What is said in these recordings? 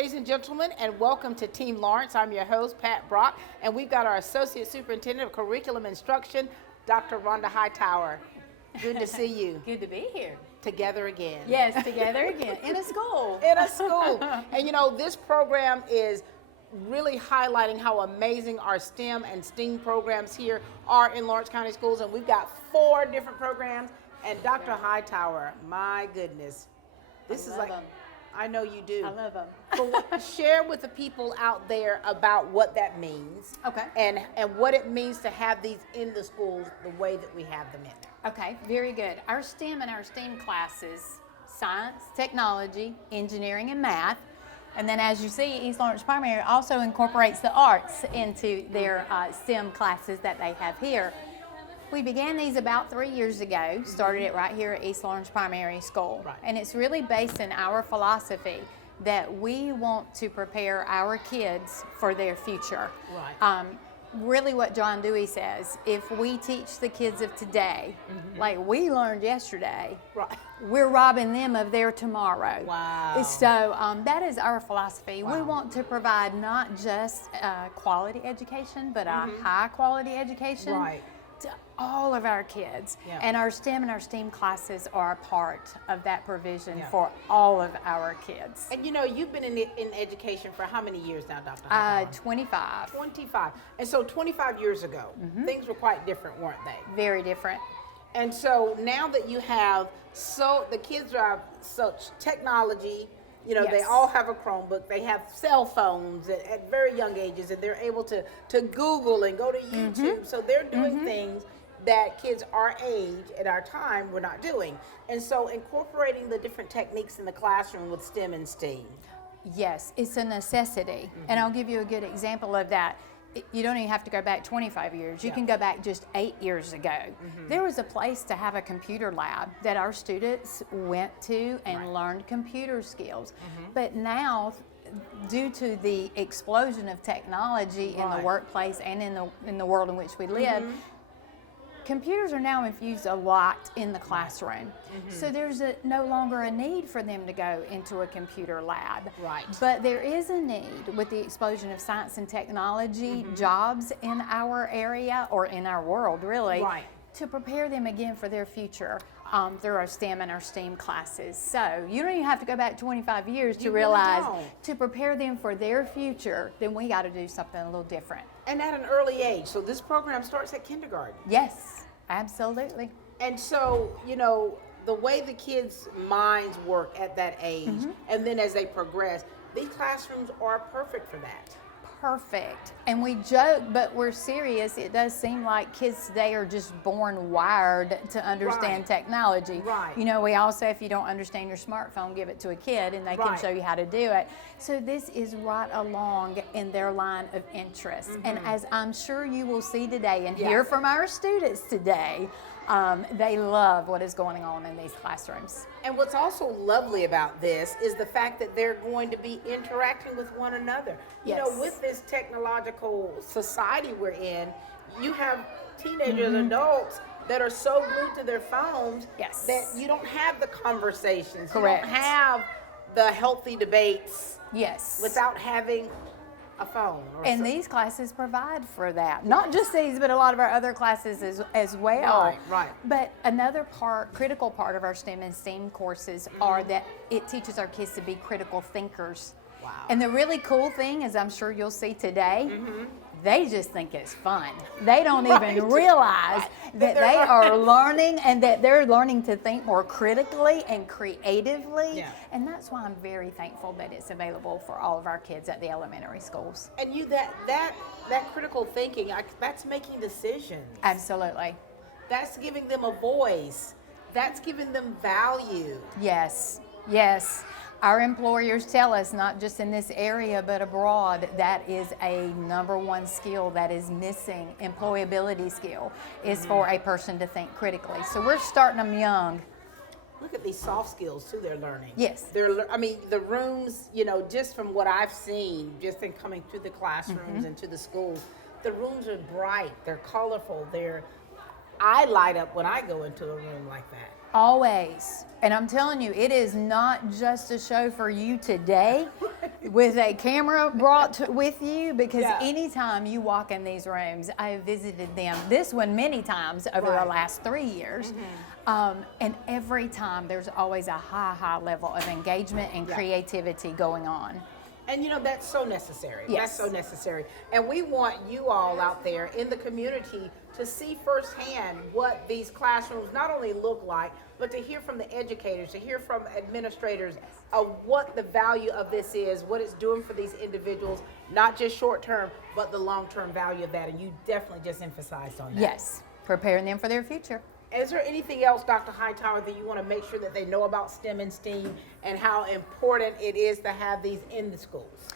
ladies and gentlemen, and welcome to Team Lawrence. I'm your host, Pat Brock, and we've got our Associate Superintendent of Curriculum Instruction, Dr. Rhonda Hightower. Good to see you. Good to be here. Together again. Yes, together again. In a school. In a school. And you know, this program is really highlighting how amazing our STEM and STEAM programs here are in Lawrence County Schools. And we've got 4 different programs. And Dr. Hightower, my goodness, this is like, them. I know you do. I love them. So share with the people out there about what that means. Okay. And what it means to have these in the schools the way that we have them in there. Okay, very good. Our STEM and our STEAM classes, science, technology, engineering, and math. And then as you see, East Lawrence Primary also incorporates the arts into their STEM classes that they have here. We began these about 3 years ago, started it right here at East Lawrence Primary School. Right. And it's really based in our philosophy that we want to prepare our kids for their future. Right. Really what John Dewey says, if we teach the kids of today, like we learned yesterday, Right. we're robbing them of their tomorrow. Wow. So that is our philosophy. Wow. We want to provide not just quality education, but a high quality education. Right. To all of our kids. Yeah. And our STEM and our STEAM classes are a part of that provision Yeah. for all of our kids. And you know, you've been in education for how many years now, Dr. Hightower? 25. 25. And so 25 years ago, things were quite different, weren't they? Very different. And so now that you have, the kids have such technology, you know, they Yes. all have a Chromebook, they have cell phones at very young ages, and they're able to Google and go to YouTube. So they're doing things that kids our age at our time were not doing. And so incorporating the different techniques in the classroom with STEM and STEAM. Yes, it's a necessity. And I'll give you a good example of that. You don't even have to go back 25 years. You can go back just 8 years ago. There was a place to have a computer lab that our students went to and learned computer skills. But now, due to the explosion of technology in the workplace and in the world in which we live, computers are now infused a lot in the classroom. So there's no longer a need for them to go into a computer lab. Right. But there is a need with the explosion of science and technology jobs in our area, or in our world really, Right. to prepare them again for their future through our STEM and our STEAM classes. So you don't even have to go back 25 years to You really realize don't. to prepare them for their future, then we got to do something a little different. And at an early age. So this program starts at kindergarten. Yes, absolutely. And so, you know, the way the kids' minds work at that age, and then as they progress, these classrooms are perfect for that. Perfect. And we joke, but we're serious. It does seem like kids today are just born wired to understand Right. technology. Right. You know, we all say if you don't understand your smartphone, give it to a kid and they can Right. show you how to do it. So this is right along in their line of interest. And as I'm sure you will see today and hear Yes. from our students today, they love what is going on in these classrooms. And what's also lovely about this is the fact that they're going to be interacting with one another. You know, Yes. with this technological society we're in, you have teenagers and adults that are so glued to their phones Yes. that you don't have the conversations. Correct. You don't have the healthy debates Yes. without having a phone. Or And these classes provide for that. Not just these, but a lot of our other classes as well. Right, right. But another critical part of our STEM and STEAM courses are that it teaches our kids to be critical thinkers. Wow. And the really cool thing, as I'm sure you'll see today, they just think it's fun. They don't even realize that they are learning, and that they're learning to think more critically and creatively. Yeah. And that's why I'm very thankful that it's available for all of our kids at the elementary schools. And you that critical thinking, that's making decisions. Absolutely. That's giving them a voice. That's giving them value. Yes, yes. Our employers tell us, not just in this area, but abroad, that is a number one skill that is missing. Employability skill is for a person to think critically. So we're starting them young. Look at these soft skills too they're learning. Yes. I mean, the rooms, you know, just from what I've seen, just in coming through the classrooms and to the schools, the rooms are bright, they're colorful, I light up when I go into a room like that. Always. And I'm telling you, it is not just a show for you today with a camera brought with you, because anytime you walk in these rooms, I have visited them, this one many times over the last 3 years. And every time there's always a high level of engagement and creativity going on. And that's so necessary. Yes. That's so necessary. And we want you all out there in the community to see firsthand what these classrooms not only look like, but to hear from the educators, to hear from administrators of what the value of this is, what it's doing for these individuals, not just short term, but the long term value of that. And you definitely just emphasized on that. Yes, preparing them for their future. Is there anything else, Dr. Hightower, that you want to make sure that they know about STEM and STEAM and how important it is to have these in the schools?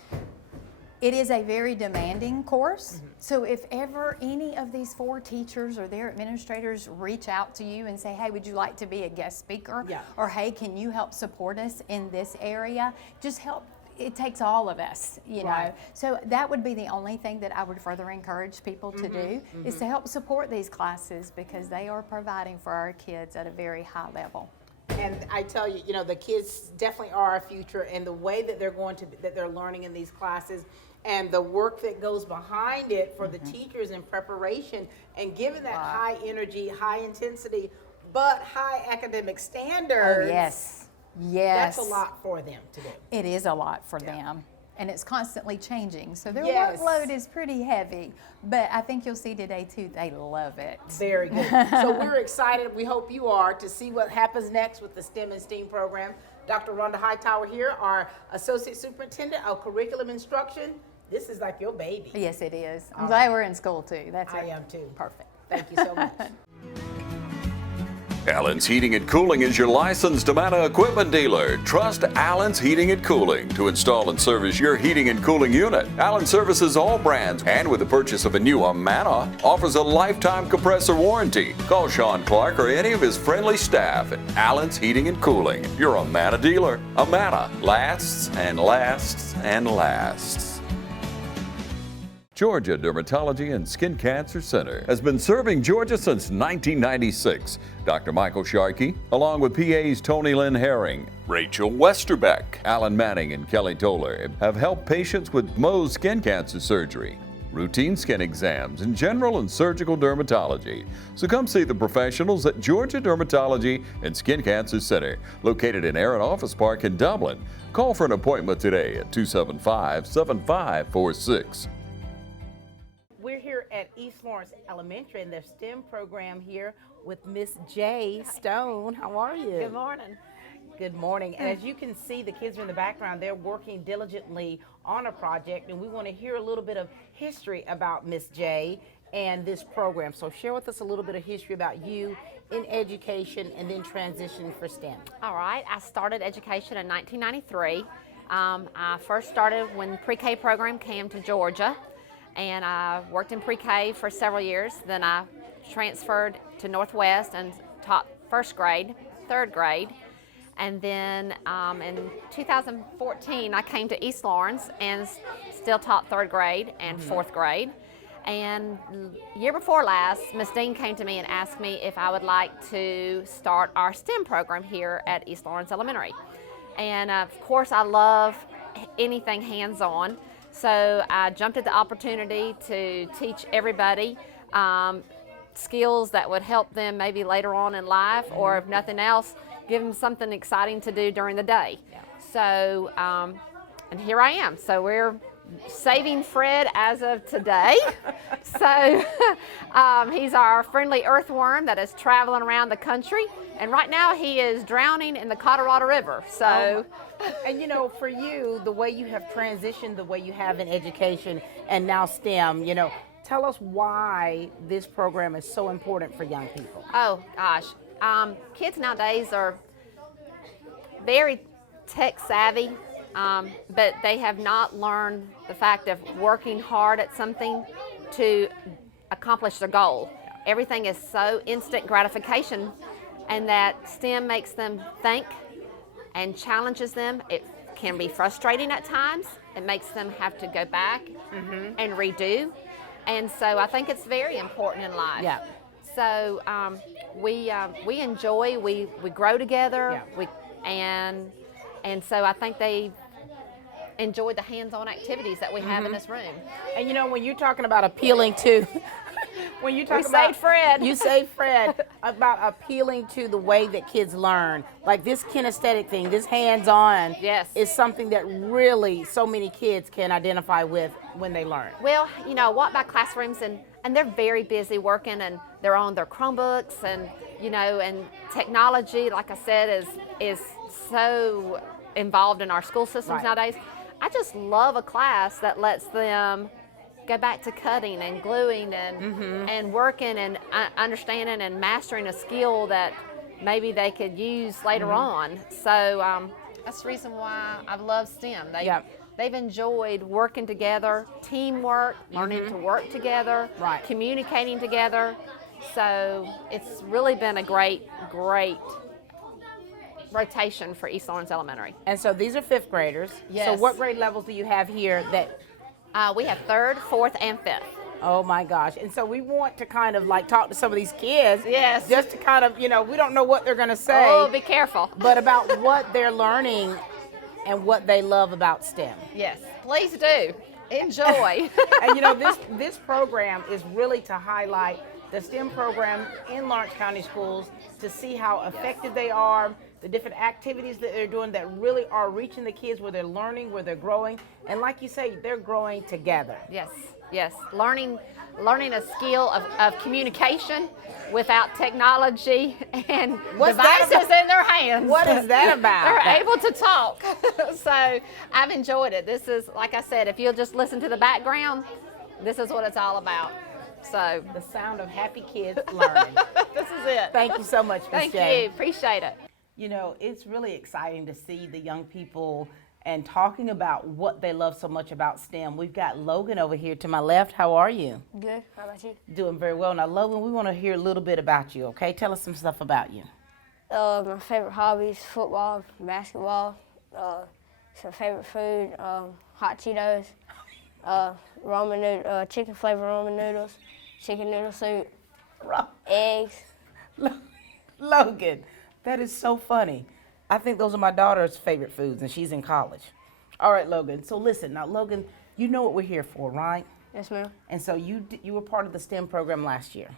It is a very demanding course. So if ever any of these 4 teachers or their administrators reach out to you and say, hey, would you like to be a guest speaker? Or hey, can you help support us in this area? Just help. It takes all of us, you know. So that would be the only thing that I would further encourage people to do, is to help support these classes, because they are providing for our kids at a very high level. And I tell you, the kids definitely are our future, and the way that they're learning in these classes and the work that goes behind it for the teachers in preparation and giving that high energy, high intensity, but high academic standards. Oh, yes. Yes. That's a lot for them to do. It is a lot for them. And it's constantly changing. So their workload is pretty heavy. But I think you'll see today, too, they love it. Very good. So we're excited, we hope you are, to see what happens next with the STEM and STEAM program. Dr. Rhonda Hightower here, our Associate Superintendent of Curriculum Instruction. This is like your baby. Yes, it is. I'm glad we're in school, too. I am, too. Perfect. Thank you so much. Allen's Heating and Cooling is your licensed Amana equipment dealer. Trust Allen's Heating and Cooling to install and service your heating and cooling unit. Allen services all brands, and with the purchase of a new Amana, offers a lifetime compressor warranty. Call Sean Clark or any of his friendly staff at Allen's Heating and Cooling, your Amana dealer. Amana lasts and lasts and lasts. Georgia Dermatology and Skin Cancer Center has been serving Georgia since 1996. Dr. Michael Sharkey, along with PAs Tony Lynn Herring, Rachel Westerbeck, Alan Manning, and Kelly Toller, have helped patients with Mohs skin cancer surgery, routine skin exams, and general and surgical dermatology. So come see the professionals at Georgia Dermatology and Skin Cancer Center, located in Aaron Office Park in Dublin. Call for an appointment today at 275-7546. We're here at East Lawrence Elementary in their STEM program here with Miss J. Stone. How are you? Good morning. Good morning. And as you can see, the kids are in the background. They're working diligently on a project, and we want to hear a little bit of history about Miss J and this program. So share with us a little bit of history about you in education and then transitioning for STEM. All right. I started education in 1993. I first started when the pre-K program came to Georgia. And I worked in pre-K for several years. Then I transferred to Northwest and taught first grade, third grade. And then in 2014, I came to East Lawrence and still taught third grade and fourth grade. And year before last, Miss Dean came to me and asked me if I would like to start our STEM program here at East Lawrence Elementary. And of course, I love anything hands-on. So I jumped at the opportunity to teach everybody skills that would help them maybe later on in life, or if nothing else, give them something exciting to do during the day. So, and here I am. So we're saving Fred as of today. So he's our friendly earthworm that is traveling around the country. And right now he is drowning in the Colorado River. So. And for you, the way you have transitioned, the way you have in education and now STEM, tell us why this program is so important for young people. Oh, gosh. Kids nowadays are very tech savvy, but they have not learned the fact of working hard at something to accomplish their goal. Everything is so instant gratification, and that STEM makes them think and challenges them. It can be frustrating at times. It makes them have to go back and redo. And so I think it's very important in life. Yeah. So we enjoy, we grow together, Yeah. and so I think they enjoy the hands-on activities that we have in this room. And you know, when you're talking about appealing to, when you talk We about saved Fred. you say Fred about appealing to the way that kids learn, like this kinesthetic thing, this hands-on, Yes. is something that really so many kids can identify with when they learn. Well, you know, I walk by classrooms and they're very busy working and they're on their Chromebooks and, you know, and technology, like I said, is so involved in our school systems Right. nowadays. I just love a class that lets them go back to cutting and gluing and working and understanding and mastering a skill that maybe they could use later on. So that's the reason why I've loved STEM. They've enjoyed working together, teamwork, learning to work together, Right. communicating together. So it's really been a great rotation for East Lawrence Elementary. And so these are 5th graders. So Yes. what grade levels do you have here that, We have 3rd, 4th, and 5th. oh my gosh. And so we want to kind of like talk to some of these kids. Yes. Just to kind of, you know, we don't know what they're going to say. Oh, be careful. But about what they're learning and what they love about STEM. Yes, please do. Enjoy. And you know, this program is really to highlight the STEM program in Lawrence County Schools, to see how effective they are, the different activities that they're doing that really are reaching the kids where they're learning, where they're growing. And like you say, they're growing together. Yes, yes. Learning a skill of communication without technology and What's that devices about? in their hands. What is that about? They're able to talk. So I've enjoyed it. This is, like I said, if you'll just listen to the background, this is what it's all about. So The sound of happy kids learning. this is it. Thank you so much, Ms. Thank Jay. you. Appreciate it. You know, it's really exciting to see the young people and talking about what they love so much about STEM. We've got Logan over here to my left. How are you? Good. How about you? Doing very well. Now, Logan, we want to hear a little bit about you, okay? Tell us some stuff about you. My favorite hobbies: football, basketball. Some favorite food: hot Cheetos, chicken flavored ramen noodles, chicken noodle soup, eggs. Logan, that is so funny. I think those are my daughter's favorite foods, and she's in college. All right, Logan. So listen, now, Logan, you know what we're here for, right? Yes, ma'am. And so you were part of the STEM program last year.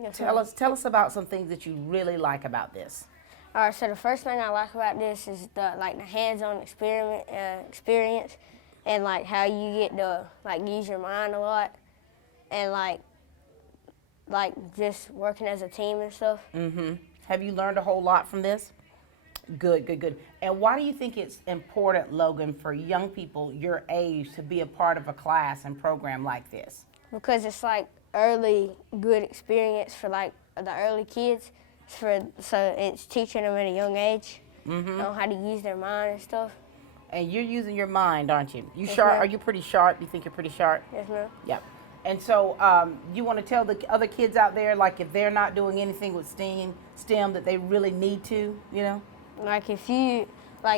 Yes, Tell ma'am. us about some things that you really like about this. All right. So the first thing I like about this is the hands-on experience, and like how you get to use your mind a lot, and like just working as a team and stuff. Mm-hmm. Have you learned a whole lot from this? Good, good, good. And why do you think it's important, Logan, for young people your age to be a part of a class and program like this? Because it's early good experience for the early kids, so it's teaching them at a young age how to use their mind and stuff. And you're using your mind, aren't you? You Yes, sharp? ma'am. Are you pretty sharp? You think you're pretty sharp? Yes, ma'am. Yep. And so you want to tell the other kids out there, if they're not doing anything with STEM, that they really need to, you know? If you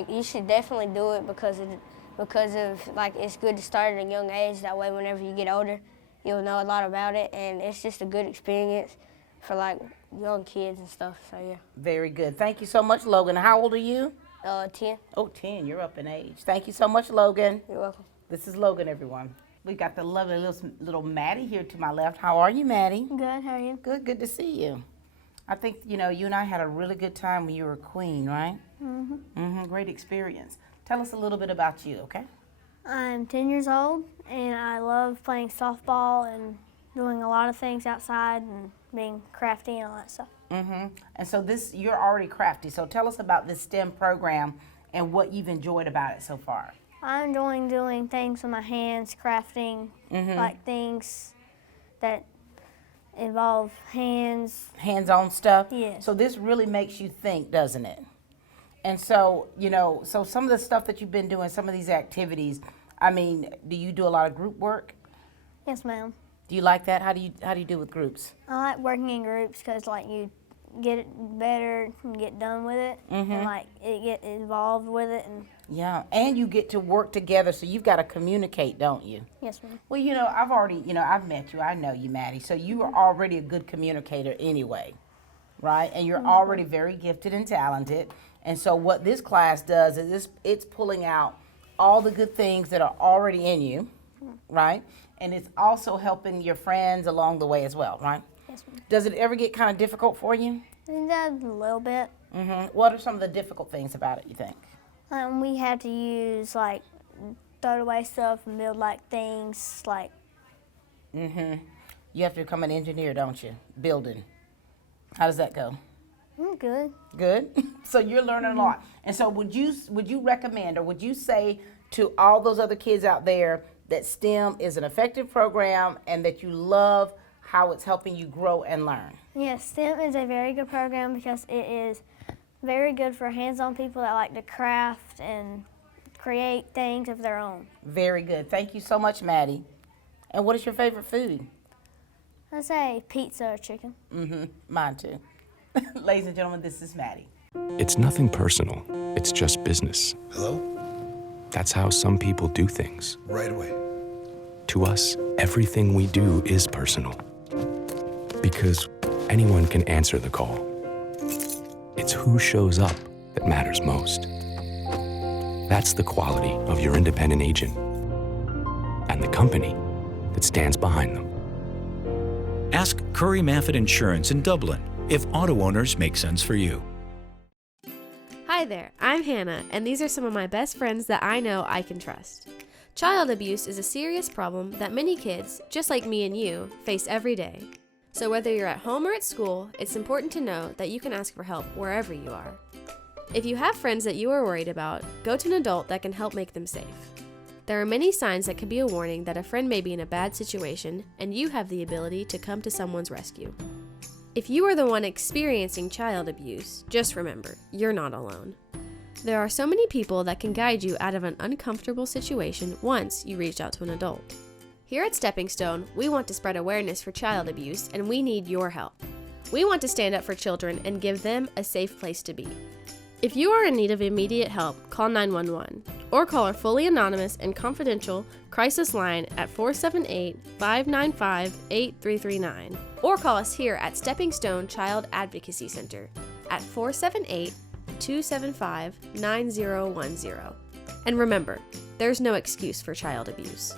you should definitely do it because it's good to start at a young age. That way, whenever you get older, you'll know a lot about it, and it's just a good experience for young kids and stuff. So yeah. Very good. Thank you so much, Logan. How old are you? 10. Oh, 10. You're up in age. Thank you so much, Logan. You're welcome. This is Logan, everyone. We got the lovely little Maddie here to my left. How are you, Maddie? Good. How are you? Good. Good to see you. I think, you and I had a really good time when you were a queen, right? Mm-hmm. Mm-hmm. Great experience. Tell us a little bit about you, okay? I'm 10 years old, and I love playing softball and doing a lot of things outside and being crafty and all that stuff. Mm-hmm. And so you're already crafty. So tell us about this STEM program and what you've enjoyed about it so far. I'm enjoying doing things with my hands, crafting, things that involve hands. Hands-on stuff? Yes. So this really makes you think, doesn't it? And so, so some of the stuff that you've been doing, some of these activities, do you do a lot of group work? Yes, ma'am. Do you like that? How do you do with groups? I like working in groups because you get it better and get done with it, and you get involved with it, and Yeah, and you get to work together, so you've got to communicate, don't you? Yes, ma'am. Well, I've met you. I know you, Maddie. So you are already a good communicator anyway, right? And you're already very gifted and talented. And so what this class does is it's pulling out all the good things that are already in you, right? And it's also helping your friends along the way as well, right? Yes, ma'am. Does it ever get kind of difficult for you? A little bit. What are some of the difficult things about it, you think? We had to use like throw away stuff and build like things like. You have to become an engineer, don't you? Building. How does that go? Good. Good. So you're learning a lot. And so would you recommend, or would you say to all those other kids out there that STEM is an effective program and that you love how it's helping you grow and learn? Yes, STEM is a very good program because it is very good for hands-on people that like to craft and create things of their own. Very good. Thank you so much, Maddie. And what is your favorite food? I'd say pizza or chicken. Mine too. Ladies and gentlemen, this is Maddie. It's nothing personal. It's just business. Hello? That's how some people do things. Right away. To us, everything we do is personal. Because anyone can answer the call. It's who shows up that matters most. That's the quality of your independent agent and the company that stands behind them. Ask Curry Maffitt Insurance in Dublin if auto owners make sense for you. Hi there, I'm Hannah, and these are some of my best friends that I know I can trust. Child abuse is a serious problem that many kids, just like me and you, face every day. So whether you're at home or at school, it's important to know that you can ask for help wherever you are. If you have friends that you are worried about, go to an adult that can help make them safe. There are many signs that can be a warning that a friend may be in a bad situation, and you have the ability to come to someone's rescue. If you are the one experiencing child abuse, just remember, you're not alone. There are so many people that can guide you out of an uncomfortable situation once you reach out to an adult. Here at Stepping Stone, we want to spread awareness for child abuse, and we need your help. We want to stand up for children and give them a safe place to be. If you are in need of immediate help, call 911 or call our fully anonymous and confidential crisis line at 478-595-8339 or call us here at Stepping Stone Child Advocacy Center at 478-275-9010. And remember, there's no excuse for child abuse.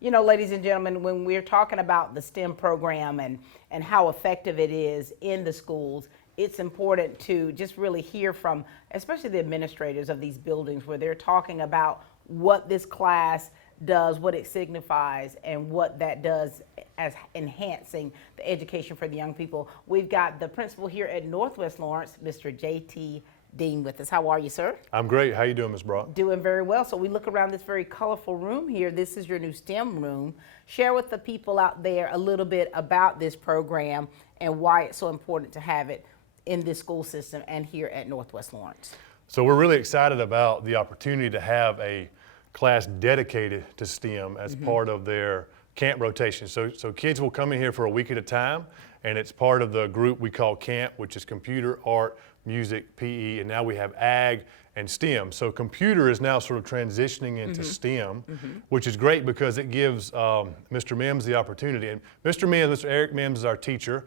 You know, ladies and gentlemen, when we're talking about the STEM program and how effective it is in the schools, it's important to just really hear from, especially the administrators of these buildings, where they're talking about what this class does, what it signifies, and what that does as enhancing the education for the young people. We've got the principal here at Northwest Lawrence, Mr. J.T. Dean, with us. How are you, sir? I'm great. How you doing, Ms. Brock? Doing very well. So we look around this very colorful room here. This is your new STEM room. Share with the people out there a little bit about this program and why it's so important to have it in this school system and here at Northwest Lawrence. So we're really excited about the opportunity to have a class dedicated to STEM as part of their camp rotation. So kids will come in here for a week at a time, and it's part of the group we call camp, which is computer, art, music, PE, and now we have ag and STEM. So computer is now sort of transitioning into STEM, which is great because it gives Mr. Mims the opportunity. And Mr. Mims, Mr. Eric Mims is our teacher.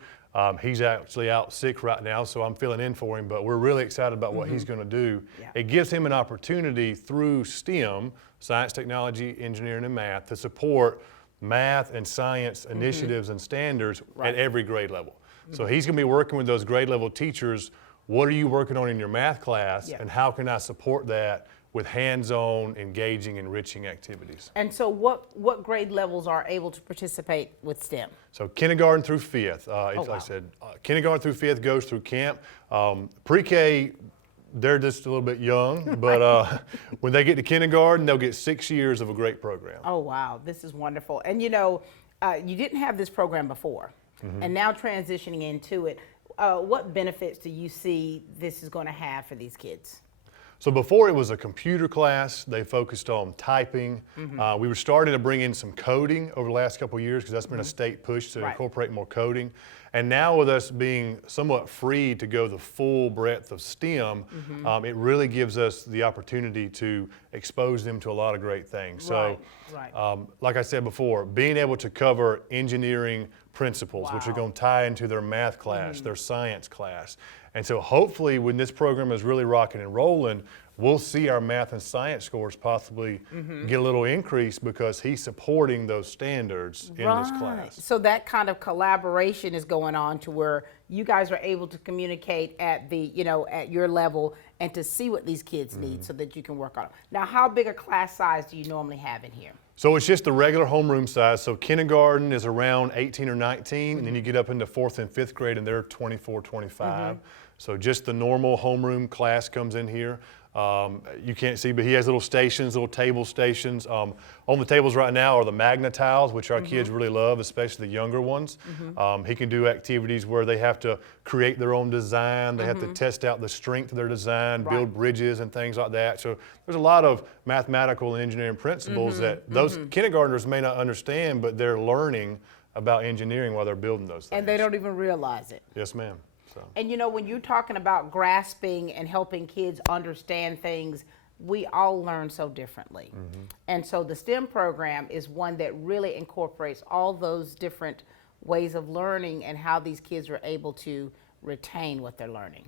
He's actually out sick right now, so I'm filling in for him, but we're really excited about what he's going to do. Yeah. It gives him an opportunity through STEM, science, technology, engineering, and math, to support math and science initiatives and standards at every grade level. So he's going to be working with those grade level teachers. What are you working on in your math class, and how can I support that with hands-on, engaging, enriching activities? And so what grade levels are able to participate with STEM? So kindergarten through 5th. Like I said, kindergarten through 5th goes through camp. Pre-K, they're just a little bit young, but when they get to kindergarten, they'll get 6 years of a great program. Oh, wow. This is wonderful. And you know, you didn't have this program before, and now transitioning into it, what benefits do you see this is going to have for these kids? So before it was a computer class, they focused on typing. We were starting to bring in some coding over the last couple of years because that's been a state push to incorporate more coding. And now with us being somewhat free to go the full breadth of STEM, it really gives us the opportunity to expose them to a lot of great things. So like I said before, being able to cover engineering principles, which are going to tie into their math class, their science class. And so hopefully when this program is really rocking and rolling, we'll see our math and science scores possibly get a little increase because he's supporting those standards in this class. So that kind of collaboration is going on to where you guys are able to communicate at the, at your level and to see what these kids need so that you can work on them. Now, how big a class size do you normally have in here? So it's just the regular homeroom size. So kindergarten is around 18 or 19, and then you get up into 4th and 5th grade and they're 24, 25. So just the normal homeroom class comes in here. You can't see, but he has little stations, little table stations. On the tables right now are the Magna tiles, which our kids really love, especially the younger ones. He can do activities where they have to create their own design. They have to test out the strength of their design, build bridges and things like that. So there's a lot of mathematical and engineering principles that those kindergartners may not understand, but they're learning about engineering while they're building those things. And they don't even realize it. Yes, ma'am. So. And when you're talking about grasping and helping kids understand things, we all learn so differently. And so the STEM program is one that really incorporates all those different ways of learning and how these kids are able to retain what they're learning.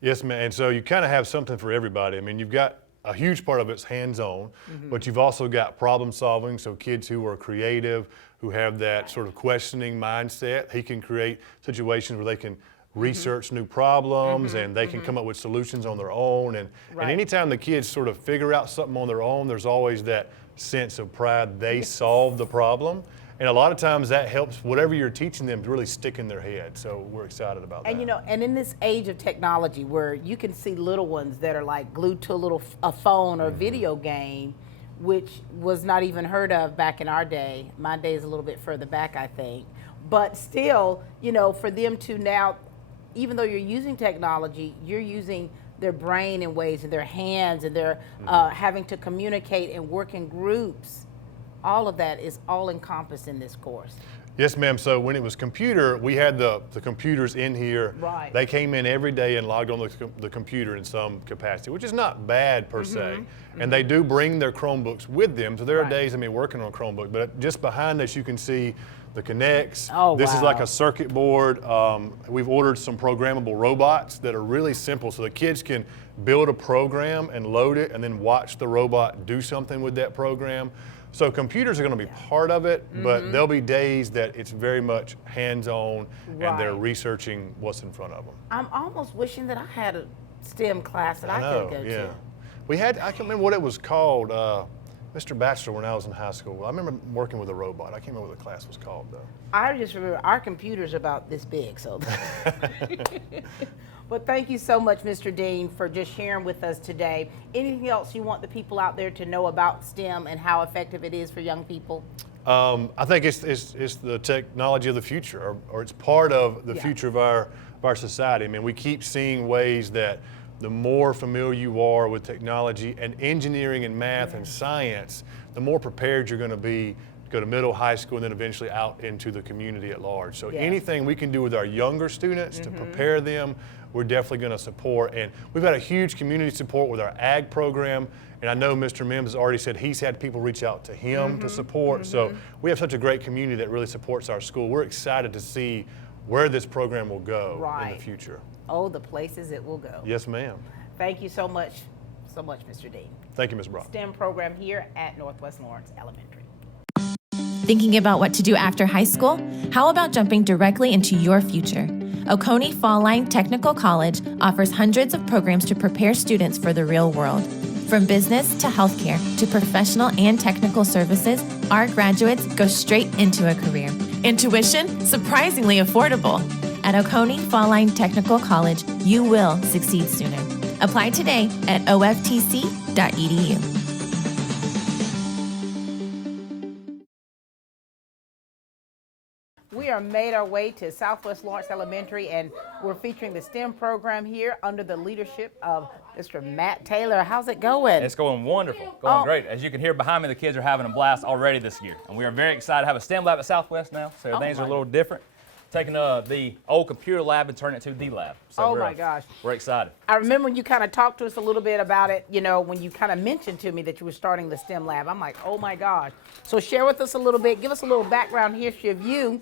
Yes, ma'am. And so you kind of have something for everybody. I mean, you've got a huge part of it's hands-on, but you've also got problem solving. So kids who are creative, who have that sort of questioning mindset, he can create situations where they can research new problems and they can come up with solutions on their own. And anytime the kids sort of figure out something on their own, there's always that sense of pride they solved the problem. And a lot of times that helps whatever you're teaching them to really stick in their head. So we're excited about that. And and in this age of technology where you can see little ones that are like glued to a phone or video game, which was not even heard of back in our day. My day is a little bit further back, I think. But still, for them to now, even though you're using technology, you're using their brain in ways and their hands and they're having to communicate and work in groups. All of that is all encompassed in this course. Yes, ma'am. So when it was computer, we had the computers in here. They came in every day and logged on the computer in some capacity, which is not bad per se. And they do bring their Chromebooks with them. So there are days of me working on a Chromebook, but just behind us you can see the Connects. This is like a circuit board. We've ordered some programmable robots that are really simple so the kids can build a program and load it and then watch the robot do something with that program. So computers are going to be part of it, but there'll be days that it's very much hands-on and they're researching what's in front of them. I'm almost wishing that I had a STEM class that I could go to. We had, I can't remember what it was called, Mr. Batchelor when I was in high school. I remember working with a robot. I can't remember what the class was called though. I just remember our computer's about this big, so. But thank you so much, Mr. Dean, for just sharing with us today. Anything else you want the people out there to know about STEM and how effective it is for young people? I think it's the technology of the future, or it's part of the future of our society. I mean, we keep seeing ways that the more familiar you are with technology and engineering and math and science, the more prepared you're going to be to go to middle, high school, and then eventually out into the community at large. So anything we can do with our younger students to prepare them, we're definitely going to support. And we've got a huge community support with our ag program. And I know Mr. Mims has already said he's had people reach out to him to support. So we have such a great community that really supports our school. We're excited to see where this program will go in the future. Oh, the places it will go. Yes, ma'am. Thank you so much, Mr. Dean. Thank you, Ms. Brock. STEM program here at Northwest Lawrence Elementary. Thinking about what to do after high school? How about jumping directly into your future? Oconee Fall Line Technical College offers hundreds of programs to prepare students for the real world. From business to healthcare to professional and technical services, our graduates go straight into a career. And tuition? Surprisingly affordable. At Oconee Fall Line Technical College, you will succeed sooner. Apply today at oftc.edu. We are made our way to Southwest Lawrence Elementary, and we're featuring the STEM program here under the leadership of Mr. Matt Taylor. How's it going? It's going wonderful, going great. As you can hear behind me, the kids are having a blast already this year. And we are very excited to have a STEM lab at Southwest now, so things are a little different. Taking the old computer lab and turning it to the lab. So my gosh. We're excited. I remember when you kind of talked to us a little bit about it, you know, when you kind of mentioned to me that you were starting the STEM lab. I'm like, oh my gosh. So share with us a little bit, give us a little background history of you,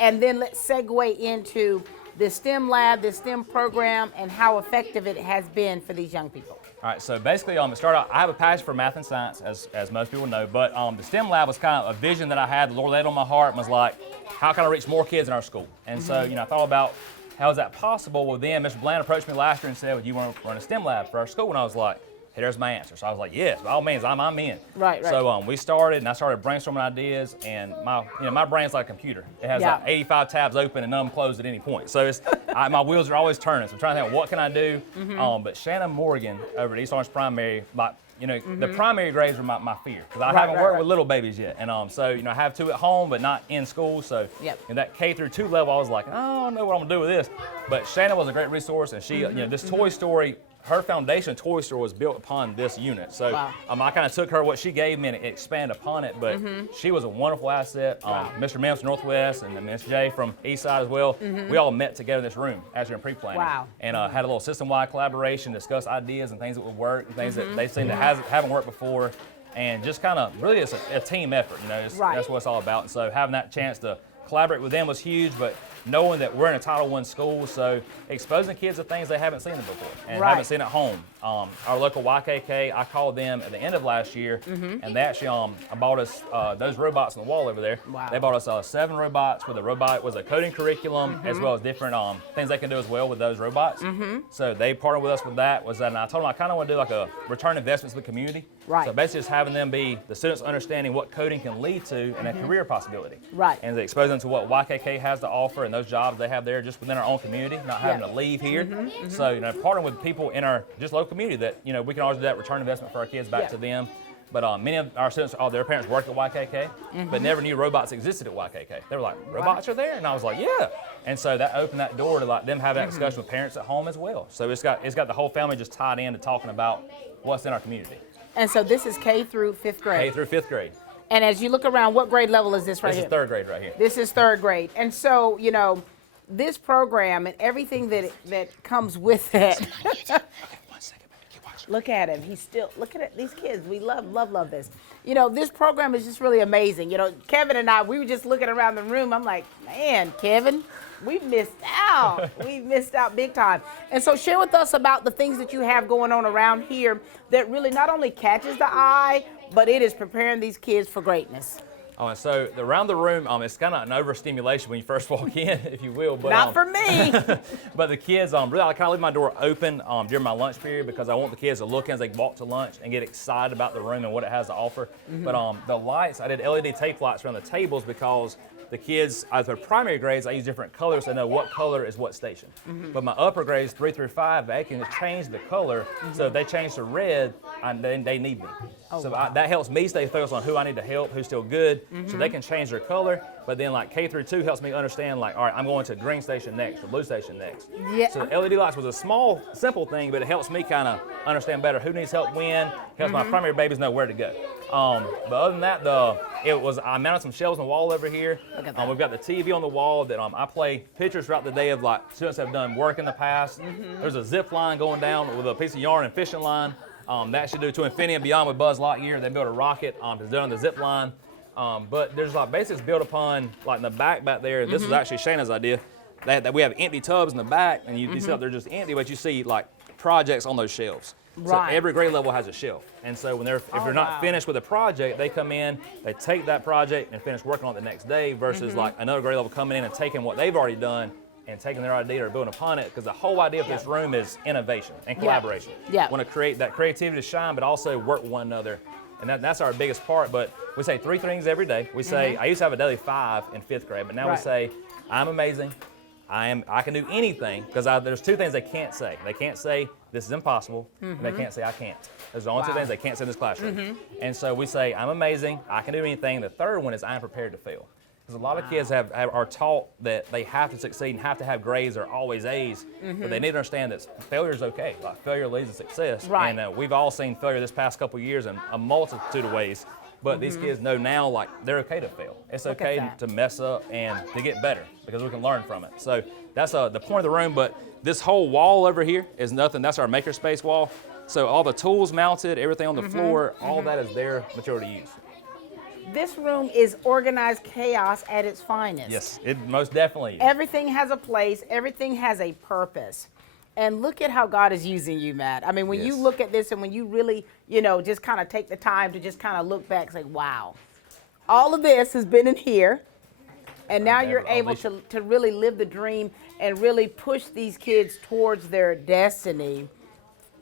and then let's segue into the STEM lab, the STEM program, and how effective it has been for these young people. All right, so basically, to start out, I have a passion for math and science, as most people know, but the STEM lab was kind of a vision that I had. The Lord laid on my heart and was like, how can I reach more kids in our school? And so, you know, I thought about how is that possible? Well, then Mr. Bland approached me last year and said, well, you want to run a STEM lab for our school? And I was like, hey, there's my answer. So I was like, yes, by all means, I'm in. Right. So we started, and I started brainstorming ideas, and my brain's like a computer. It has like 85 tabs open and none closed at any point. So it's my wheels are always turning. So I'm trying to think, what can I do? But Shayna Morgan over at East Orange Primary, the primary grades were my fear, because I haven't worked with little babies yet. And so, you know, I have two at home, but not in school. So in that K through 2 level, I was like, I don't know what I'm gonna do with this. But Shayna was a great resource, and she, you know, this Toy Story, her foundation, Toy Store, was built upon this unit. So I kind of took what she gave me and expanded upon it, but she was a wonderful asset. Mr. Mims from Northwest and Ms. J from Eastside as well, we all met together in this room as you're in pre-planning. And had a little system-wide collaboration, discuss ideas and things that would work, and things that they've seen that haven't worked before, and just kind of really it's a team effort, you know, that's what it's all about. And so having that chance to collaborate with them was huge, but knowing that we're in a Title I school, so exposing kids to things they haven't seen before and haven't seen at home. Our local YKK, I called them at the end of last year, and they actually bought us those robots on the wall over there. They bought us 7 robots with a coding curriculum, as well as different things they can do as well with those robots. So they partnered with us with that. And I told them I kind of want to do like a return investment to the community. So basically just having them be the students understanding what coding can lead to and a career possibility. And expose them to what YKK has to offer and those jobs they have there just within our own community, not having to leave here. So, you know, partnering with people in our just local community that, you know, we can always do that return investment for our kids back to them. But many of our students, their parents work at YKK, but never knew robots existed at YKK. They were like, robots are there? And I was like, yeah. And so that opened that door to like them having that discussion with parents at home as well. So it's got the whole family just tied into talking about what's in our community. And so this is K through 5th grade. K through 5th grade. And as you look around, what grade level is this right here? This is 3rd grade right here. This is 3rd grade. And so, you know, this program and everything that comes with it. Look at him. He's still, look at these kids. We love this. You know, this program is just really amazing. You know, Kevin and I, we were just looking around the room. I'm like, man, Kevin, we missed out. We missed out big time. And so share with us about the things that you have going on around here that really not only catches the eye, but it is preparing these kids for greatness. And so around the room, it's kind of an overstimulation when you first walk in, if you will. But, not for me. But the kids, really, I kind of leave my door open during my lunch period because I want the kids to look in as they walk to lunch and get excited about the room and what it has to offer. But the lights, I did LED tape lights around the tables because the kids, as their primary grades, I use different colors to know what color is what station. But my upper grades, 3 through 5, they can change the color. So if they change to red, then they need me. That helps me stay focused on who I need to help, who's still good, so they can change their color. But then like K through 2 helps me understand like, all right, I'm going to green station next or blue station next. So the LED lights was a small, simple thing, but it helps me kind of understand better who needs help when, helps my primary babies know where to go. But other than that, I mounted some shelves on the wall over here. We've got the TV on the wall that I play pictures throughout the day of like students have done work in the past. There's a zip line going down with a piece of yarn and fishing line. That should do to infinity and beyond with Buzz Lightyear. They built a rocket to do on the zip line. But there's like basics built upon like in the back there. This was actually Shayna's idea. That we have empty tubs in the back, and you see they're just empty, but you see like projects on those shelves. So every grade level has a shelf. And so when if they're not finished with a project, they come in, they take that project and finish working on it the next day versus like another grade level coming in and taking what they've already done and taking their idea or building upon it, because the whole idea of this room is innovation and collaboration. Want to create that creativity to shine, but also work with one another. And that's our biggest part. But we say 3 things every day. We say, I used to have a daily 5 in 5th grade, but now we say, I'm amazing. I can do anything, because there's 2 things they can't say. They can't say, this is impossible, and they can't say, I can't. Those are the only 2 things they can't say in this classroom. And so we say, I'm amazing, I can do anything. The third one is, I'm prepared to fail. Because a lot of kids are taught that they have to succeed and have to have grades or always A's, but they need to understand that failure is okay. Like failure leads to success. Right. And we've all seen failure this past couple of years in a multitude of ways. But these kids know now, like, they're okay to fail. It's okay to mess up and to get better because we can learn from it. So that's the point of the room. But this whole wall over here is nothing. That's our makerspace wall. So all the tools mounted, everything on the floor, all that is their material to use. This room is organized chaos at its finest. Yes, it most definitely is. Everything has a place. Everything has a purpose. And look at how God is using you, Matt. I mean, when you look at this and when you really, just kind of take the time to just kind of look back, it's like, wow. All of this has been in here. And now you're able to really live the dream and really push these kids towards their destiny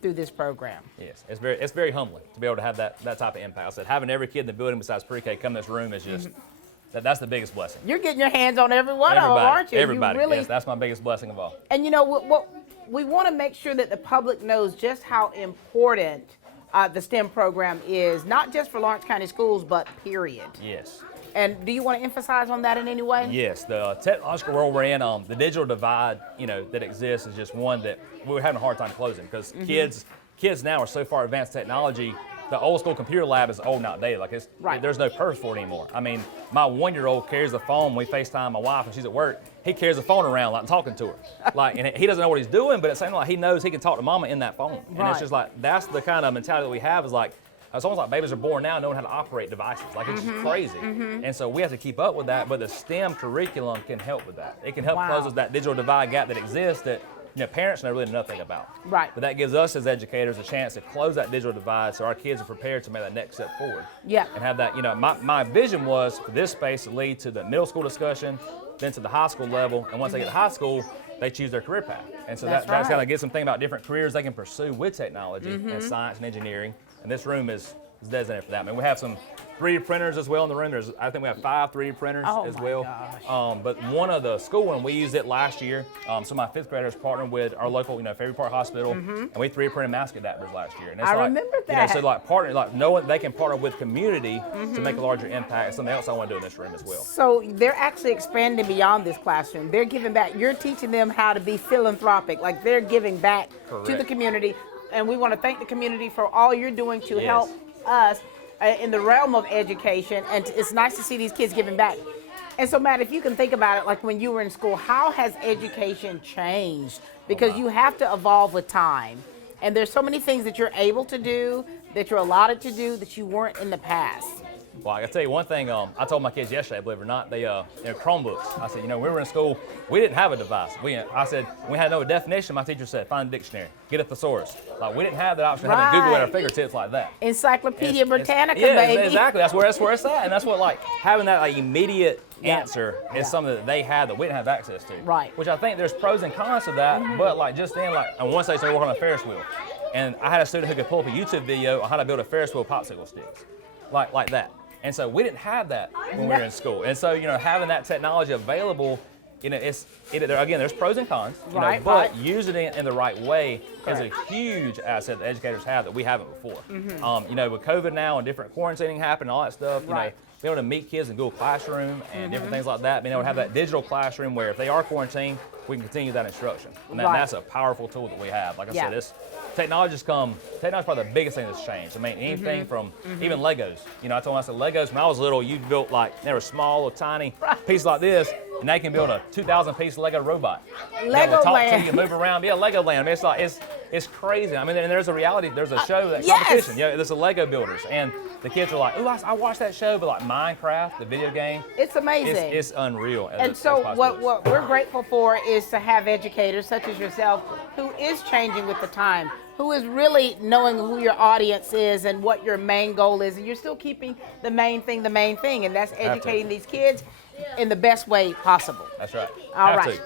through this program. Yes, it's very humbling to be able to have that type of impact. I said, having every kid in the building besides pre-K come to this room is just, that's the biggest blessing. You're getting your hands on every one of them, aren't you? Everybody, you really, yes, that's my biggest blessing of all. And what we want to make sure that the public knows just how important the STEM program is, not just for Lawrence County Schools, but period. Yes. And do you want to emphasize on that in any way? Yes, the technological world we're in, the digital divide, that exists is just one that we're having a hard time closing because kids now are so far advanced technology. The old school computer lab is old and outdated. Like there's no purpose for it anymore. I mean, my 1-year-old carries the phone. We FaceTime my wife and she's at work. He carries the phone around like talking to her. And he doesn't know what he's doing, but at the same time, he knows he can talk to mama in that phone. And it's just like, that's the kind of mentality that we have is like, it's almost like babies are born now knowing how to operate devices. Like it's just crazy. And so we have to keep up with that, but the STEM curriculum can help with that. It can help close that digital divide gap that exists that parents know really nothing about. Right. But that gives us as educators a chance to close that digital divide so our kids are prepared to make that next step forward. Yeah. And have that, my vision was for this space to lead to the middle school discussion, then to the high school level, and once they get to high school, they choose their career path. And so that's kind of gets them thinking about different careers they can pursue with technology and science and engineering. And this room is designated for that. I mean, we have some 3D printers as well in the room. I think we have 5 3D printers as well. But one of the school one, we used it last year. So my 5th graders partnered with our local, Fairview Park Hospital, and we 3D printed mask adapters last year. And it's I remember that. So knowing they can partner with community to make a larger impact is something else I want to do in this room as well. So they're actually expanding beyond this classroom. They're giving back. You're teaching them how to be philanthropic. Like they're giving back to the community. And we want to thank the community for all you're doing to help us in the realm of education, and it's nice to see these kids giving back. And so, Matt, if you can think about it, like when you were in school, how has education changed? Because you have to evolve with time. And there's so many things that you're able to do, that you're allotted to do, that you weren't in the past. Well, I can tell you one thing. I told my kids yesterday, believe it or not, they Chromebooks. I said, when we were in school, we didn't have a device. I said, we had no definition. My teacher said, find a dictionary, get a thesaurus. Like we didn't have that option. Having Google at our fingertips like that. Encyclopedia Britannica, baby. Exactly. That's where it's at, and that's what having that immediate answer is something that they had that we didn't have access to. Right. Which I think there's pros and cons to that. But just then, I want to say, so working on a Ferris wheel, and I had a student who could pull up a YouTube video on how to build a Ferris wheel popsicle sticks, like that. And so we didn't have that when we were in school. And so, having that technology available, again, there's pros and cons, but using it in the right way is a huge asset that educators have that we haven't before. With COVID now and different quarantining happening, all that stuff, being able to meet kids in Google Classroom and different things like that, being able to have that digital classroom where if they are quarantined, we can continue that instruction. And that's a powerful tool that we have. Like I said, technology's probably the biggest thing that's changed. I mean, anything from even Legos. I told them, I said, Legos, when I was little, you built they were small, little tiny pieces like this, and they can build a 2,000-piece Lego robot. Legoland. You can move around. Yeah, Legoland. I mean, it's crazy. I mean, and there's a reality. There's a show, competition. There's a Lego builders, and the kids are like, "Ooh, I watched that show," but Minecraft, the video game, it's amazing. It's unreal. And so what we're grateful for is to have educators such as yourself who is changing with the time, who is really knowing who your audience is and what your main goal is, and you're still keeping the main thing, and that's educating these kids in the best way possible. That's right. All right.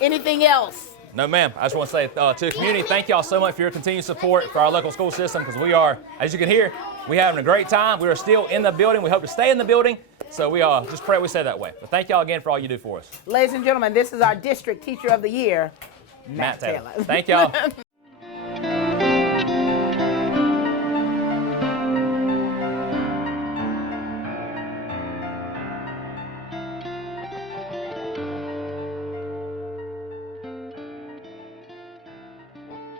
Anything else? No, ma'am. I just want to say to the community, thank y'all so much for your continued support for our local school system, because we are, as you can hear, we're having a great time. We are still in the building. We hope to stay in the building. So we just pray we stay that way. But thank y'all again for all you do for us. Ladies and gentlemen, this is our District Teacher of the Year, Matt Taylor. Thank y'all.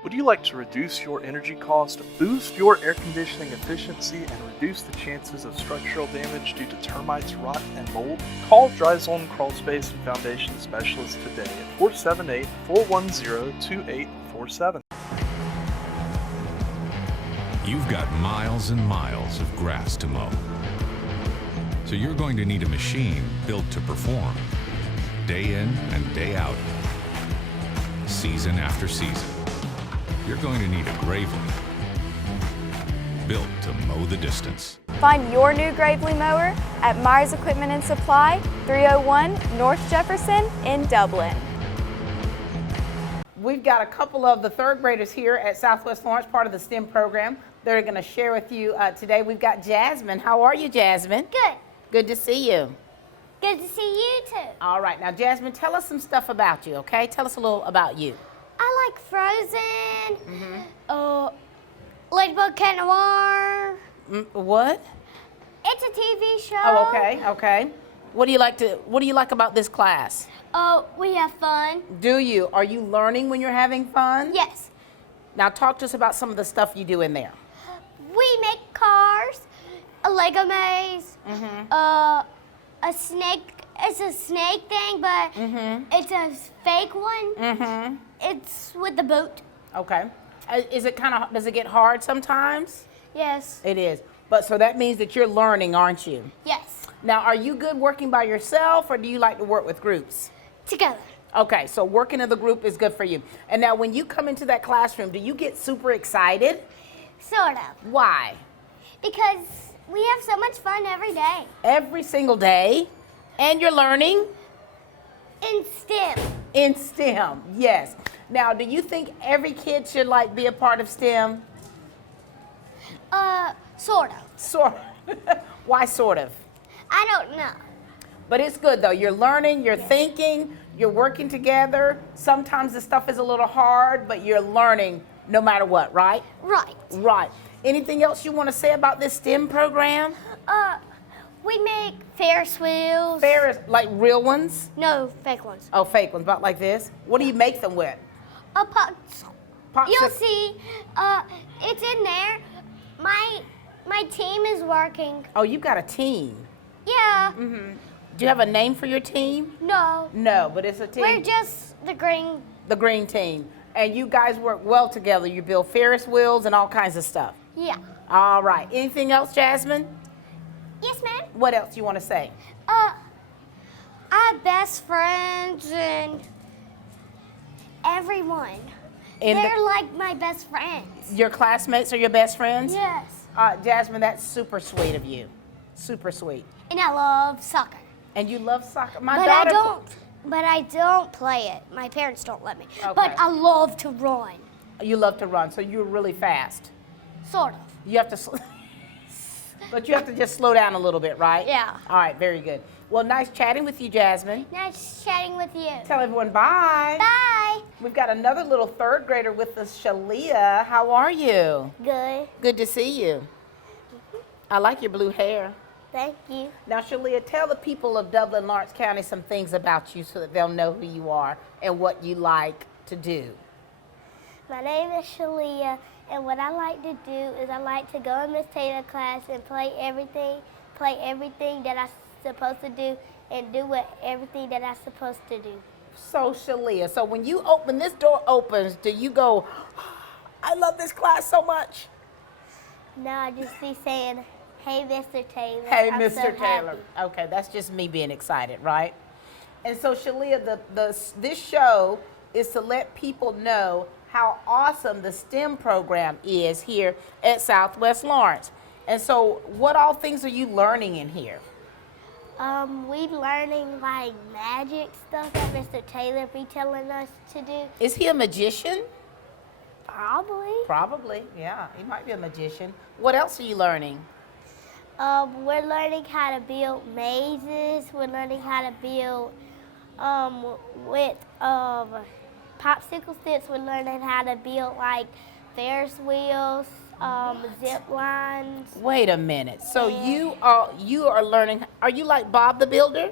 Would you like to reduce your energy cost, boost your air conditioning efficiency, and reduce the chances of structural damage due to termites, rot, and mold? Call Dry Zone Crawl Space and Foundation Specialists today at 478-410-2847. You've got miles and miles of grass to mow. So you're going to need a machine built to perform, day in and day out, season after season. You're going to need a Gravely, built to mow the distance. Find your new Gravely mower at Myers Equipment and Supply, 301 North Jefferson in Dublin. We've got a couple of the third graders here at Southwest Lawrence, part of the STEM program. They're going to share with you today. We've got Jasmine. How are you, Jasmine? Good. Good to see you. Good to see you too. All right. Now, Jasmine, tell us some stuff about you, okay? Tell us a little about you. I like Frozen. Ladybug Cat Noir. What? It's a TV show. Oh, okay, okay. What do you like about this class? Oh, we have fun. Do you? Are you learning when you're having fun? Yes. Now talk to us about some of the stuff you do in there. We make cars, a Lego maze, a snake. It's a snake thing, but it's a fake one. It's with the boot. Okay. Does it get hard sometimes? Yes. It is. But so that means that you're learning, aren't you? Yes. Now, are you good working by yourself, or do you like to work with groups? Together. Okay, so working in the group is good for you. And now when you come into that classroom, do you get super excited? Sort of. Why? Because we have so much fun every day. Every single day? And you're learning? In STEM. In STEM, yes. Now, do you think every kid should be a part of STEM? Sort of. Sort of. Why sort of? I don't know. But it's good though. You're learning, you're thinking, you're working together. Sometimes the stuff is a little hard, but you're learning no matter what, right? Right. Right. Anything else you want to say about this STEM program? We make Ferris wheels. Like real ones? No, fake ones. Oh, fake ones, about like this? What do you make them with? You'll see. It's in there. My team is working. Oh, you've got a team. Yeah. Do you have a name for your team? No. No, but it's a team. We're just the green. The green team. And you guys work well together. You build Ferris wheels and all kinds of stuff. Yeah. All right. Anything else, Jasmine? Yes, ma'am. What else you want to say? I have best friends and everyone. They're like my best friends. Your classmates are your best friends? Yes. Jasmine, that's super sweet of you. Super sweet. And I love soccer. And you love soccer? But I don't play it. My parents don't let me. Okay. But I love to run. You love to run, so you're really fast. Sort of. You have to, but you have to just slow down a little bit, right? Yeah. All right, very good. Well, nice chatting with you, Jasmine. Nice chatting with you. Tell everyone bye. Bye. We've got another little third grader with us, Shalia. How are you? Good. Good to see you. I like your blue hair. Thank you. Now, Shalia, tell the people of Dublin, Lawrence County some things about you so that they'll know who you are and what you like to do. My name is Shalia, and what I like to do is I like to go in Miss Taylor's class and play everything that I'm supposed to do and do everything that I'm supposed to do. So, Shalia, so when this door opens, do you go, I love this class so much? No, I just be saying, hey, Mr. Taylor. Hey, I'm Mr. so Taylor. happy. Okay, that's just me being excited, right? And so, Shalia, this show is to let people know how awesome the STEM program is here at Southwest Lawrence. And so, what all things are you learning in here? We learning like magic stuff that Mr. Taylor be telling us to do. Is he a magician? Probably. Probably, yeah. He might be a magician. What else are you learning? We're learning how to build mazes. We're learning how to build with popsicle sticks. We're learning how to build like Ferris wheels, zip lines. Wait a minute. So you are learning. Are you like Bob the Builder?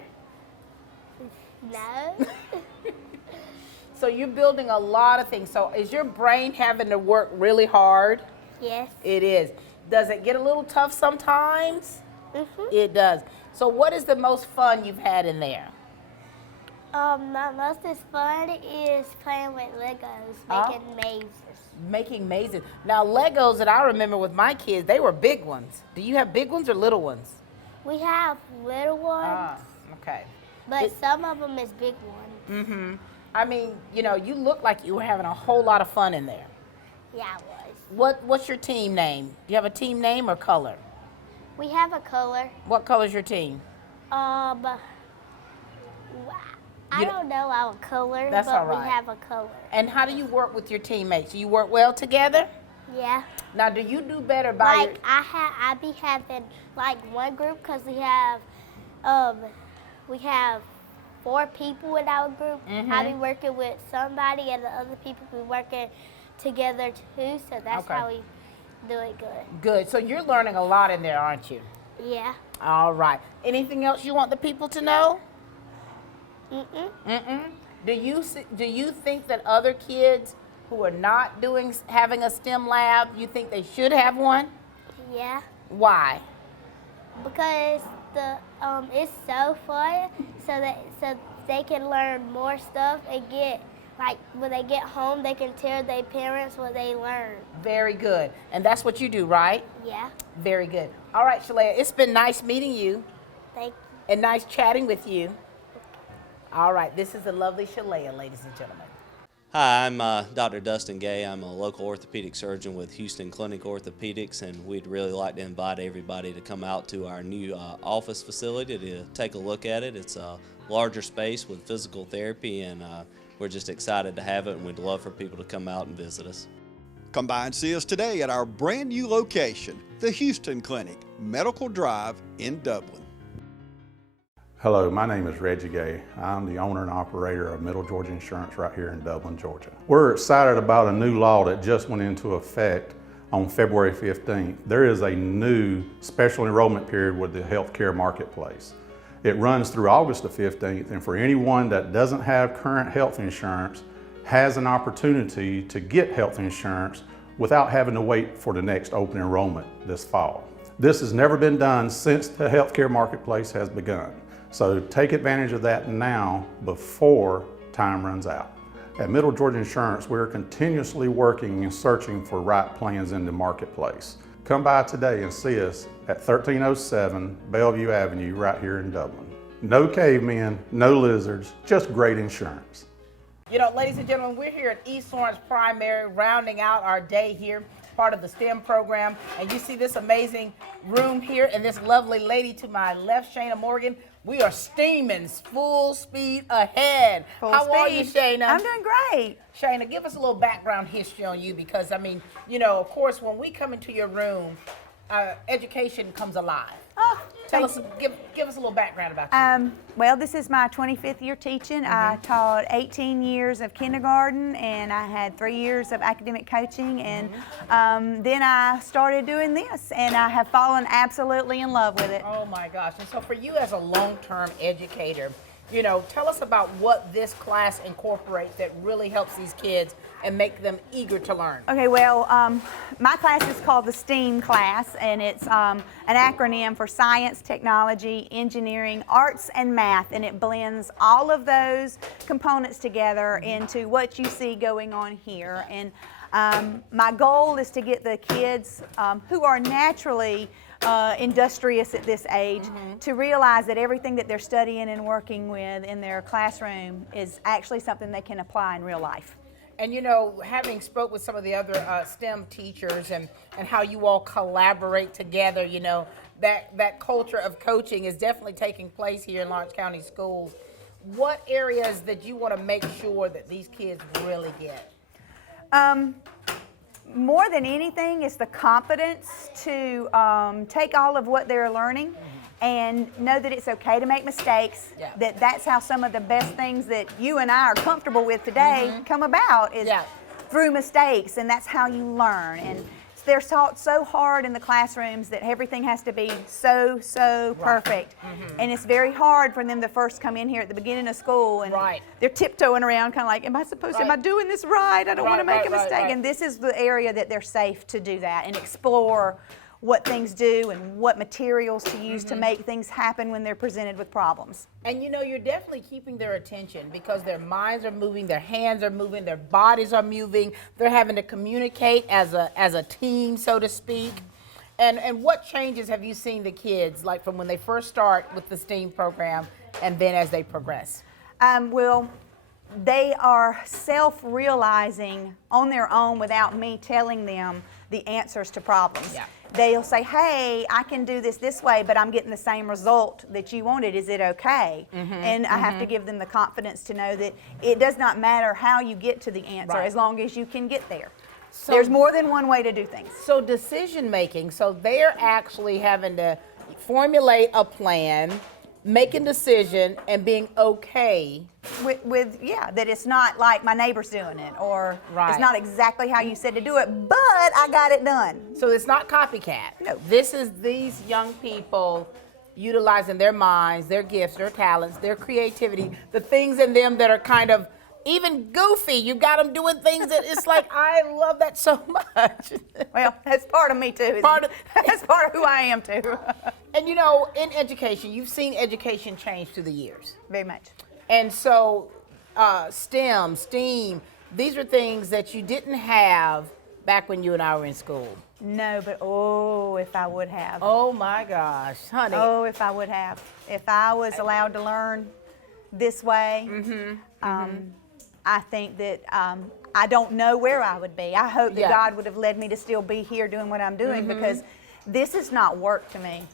No. So you're building a lot of things. So is your brain having to work really hard? Yes. It is. Does it get a little tough sometimes? It does. So what is the most fun you've had in there? My most fun is playing with Legos, making mazes. Making mazes. Now Legos that I remember with my kids, they were big ones. Do you have big ones or little ones? We have little ones, Okay. but some of them is big ones. I mean, you know, you look like you were having a whole lot of fun in there. Yeah, I was. What's your team name? Do you have a team name or color? We have a color. What color's your team? I don't know our color, That's all but right. we have a color. And how do you work with your teammates? Do you work well together? Yeah. Now, do you do better by Like I be having like one group because we have 4 people in our group. I be working with somebody, and the other people be working together too. So that's how we do it good. Good. So you're learning a lot in there, aren't you? Yeah. All right. Anything else you want the people to know? Do you think that other kids who are not having a STEM lab, you think they should have one? Yeah. Why? Because it's so fun, so they can learn more stuff and get like when they get home they can tell their parents what they learned. Very good. And that's what you do, right? Yeah. Very good. All right, Shalea, it's been nice meeting you. Thank you. And nice chatting with you. All right, this is the lovely Shalea, ladies and gentlemen. Hi, I'm Dr. Dustin Gay. I'm a local orthopedic surgeon with Houston Clinic Orthopedics, and we'd really like to invite everybody to come out to our new office facility to take a look at it. It's a larger space with physical therapy, and we're just excited to have it, and we'd love for people to come out and visit us. Come by and see us today at our brand new location, the Houston Clinic, Medical Drive in Dublin. Hello, my name is Reggie Gay. I'm the owner and operator of Middle Georgia Insurance right here in Dublin, Georgia. We're excited about a new law that just went into effect on February 15th. There is a new special enrollment period with the healthcare marketplace. It runs through August the 15th, and for anyone that doesn't have current health insurance has an opportunity to get health insurance without having to wait for the next open enrollment this fall. This has never been done since the healthcare marketplace has begun. So take advantage of that now before time runs out. At Middle Georgia Insurance, we're continuously working and searching for right plans in the marketplace. Come by today and see us at 1307 Bellevue Avenue right here in Dublin. No cavemen, no lizards, just great insurance. You know, ladies and gentlemen, we're here at East Lawrence Primary, rounding out our day here, part of the STEM program. And you see this amazing room here and this lovely lady to my left, Shayna Morgan. We are steaming full speed ahead. How are you, Shayna? I'm doing great. Shayna, give us a little background history on you because, I mean, you know, of course, when we come into your room, education comes alive. Oh, give us a little background about you. Well, this is my 25th year teaching. I taught 18 years of kindergarten, and I had 3 years of academic coaching, and then I started doing this, and I have fallen absolutely in love with it. Oh my gosh! And so, for you as a long-term educator, you know, tell us about what this class incorporates that really helps these kids and make them eager to learn. Okay, well, my class is called the STEAM class, and it's an acronym for Science, Technology, Engineering, Arts, and Math, and it blends all of those components together into what you see going on here. And my goal is to get the kids who are naturally industrious at this age to realize that everything that they're studying and working with in their classroom is actually something they can apply in real life. And you know, having spoke with some of the other STEM teachers and how you all collaborate together, you know, that culture of coaching is definitely taking place here in Lawrence County Schools. What areas that you want to make sure that these kids really get? More than anything, it's the confidence to take all of what they're learning and know that it's okay to make mistakes, that's how some of the best things that you and I are comfortable with today come about is through mistakes, and that's how you learn. And they're taught so hard in the classrooms that everything has to be so perfect. And it's very hard for them to first come in here at the beginning of school and they're tiptoeing around kind of like, am I doing this right? I don't want to make a mistake. And this is the area that they're safe to do that and explore what things do and what materials to use to make things happen when they're presented with problems. And you know, you're definitely keeping their attention because their minds are moving, their hands are moving, their bodies are moving. They're having to communicate as a team, so to speak. And what changes have you seen the kids, like from when they first start with the STEAM program and then as they progress? Well, they are self-realizing on their own without me telling them the answers to problems. Yeah. They'll say, hey, I can do this way, but I'm getting the same result that you wanted. Is it okay? And I have to give them the confidence to know that it does not matter how you get to the answer as long as you can get there. So there's more than one way to do things. So decision making, so they're actually having to formulate a plan, make a decision, and being okay with that it's not like my neighbor's doing it, or it's not exactly how you said to do it, but I got it done. So it's not copycat. No. This is these young people utilizing their minds, their gifts, their talents, their creativity, the things in them that are kind of even goofy. You got them doing things that it's like, I love that so much. Well, that's part of me too. That's part of who I am too. And you know, in education, you've seen education change through the years. Very much. And so STEM, STEAM, these are things that you didn't have back when you and I were in school. No, but oh, if I would have. Oh my gosh, honey. Oh, if I would have. If I was allowed to learn this way, I think that I don't know where I would be. I hope that God would have led me to still be here doing what I'm doing because this is not work to me.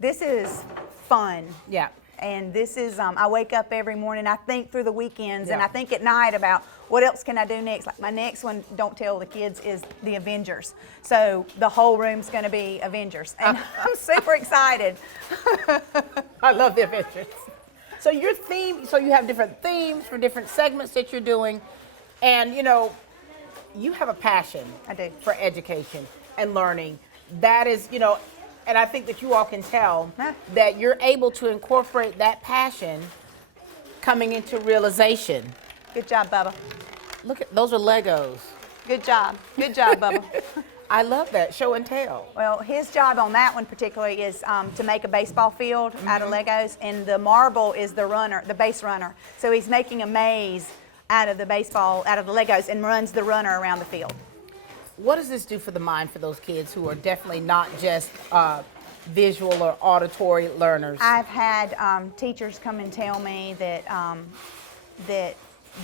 This is fun. Yeah. And this is, I wake up every morning, I think through the weekends, and I think at night about what else can I do next. Like my next one, don't tell the kids, is the Avengers. So the whole room's gonna be Avengers. And I'm super excited. I love the Avengers. So your theme, so you have different themes for different segments that you're doing. And you know, you have a passion for education and learning. That is, you know, and I think that you all can tell that you're able to incorporate that passion coming into realization. Good job, Bubba. Look at, those are Legos. Good job. Good job, Bubba. I love that, show and tell. Well, his job on that one particularly is to make a baseball field out of Legos, and the marble is the runner, the base runner. So he's making a maze out of the baseball, out of the Legos, and runs the runner around the field. What does this do for the mind for those kids who are definitely not just visual or auditory learners? I've had teachers come and tell me that that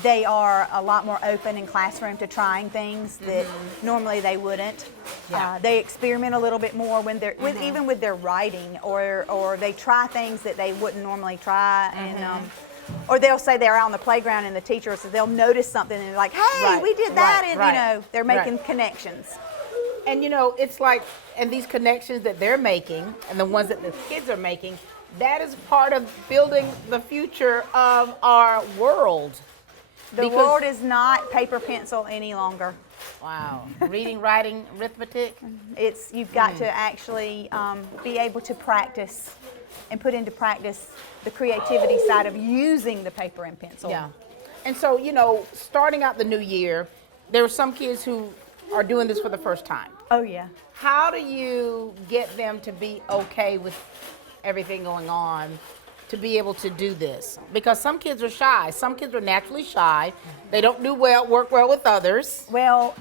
they are a lot more open in classroom to trying things that normally they wouldn't. They experiment a little bit more when they're even with their writing, or they try things that they wouldn't normally try, and or they'll say they're out on the playground and the teacher says they'll notice something and they're like, hey, we did that, and you know, they're making connections. And you know, it's like, and these connections that they're making and the ones that the kids are making, that is part of building the future of our world. The world is not paper pencil any longer. Wow. Reading, writing, arithmetic. It's, you've got to actually be able to practice and put into practice the creativity side of using the paper and pencil. Yeah. And so, you know, starting out the new year, there are some kids who are doing this for the first time. Oh, yeah. How do you get them to be okay with everything going on, to be able to do this? Because some kids are shy. Some kids are naturally shy. They don't do well, work well with others. Well,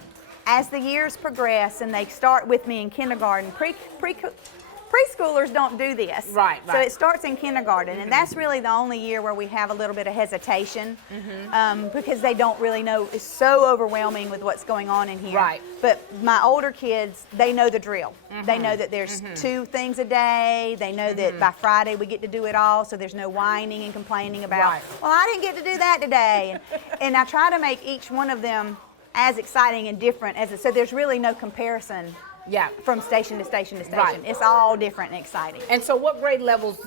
as the years progress and they start with me in kindergarten, preschoolers don't do this. Right. So it starts in kindergarten, and that's really the only year where we have a little bit of hesitation because they don't really know. It's so overwhelming with what's going on in here. Right. But my older kids, they know the drill. They know that there's 2 things a day. They know that by Friday we get to do it all, so there's no whining and complaining about, well, I didn't get to do that today. And I try to make each one of them as exciting and different as it, so there's really no comparison. Yeah. From station to station to station. Right. It's all different and exciting. And so what grade levels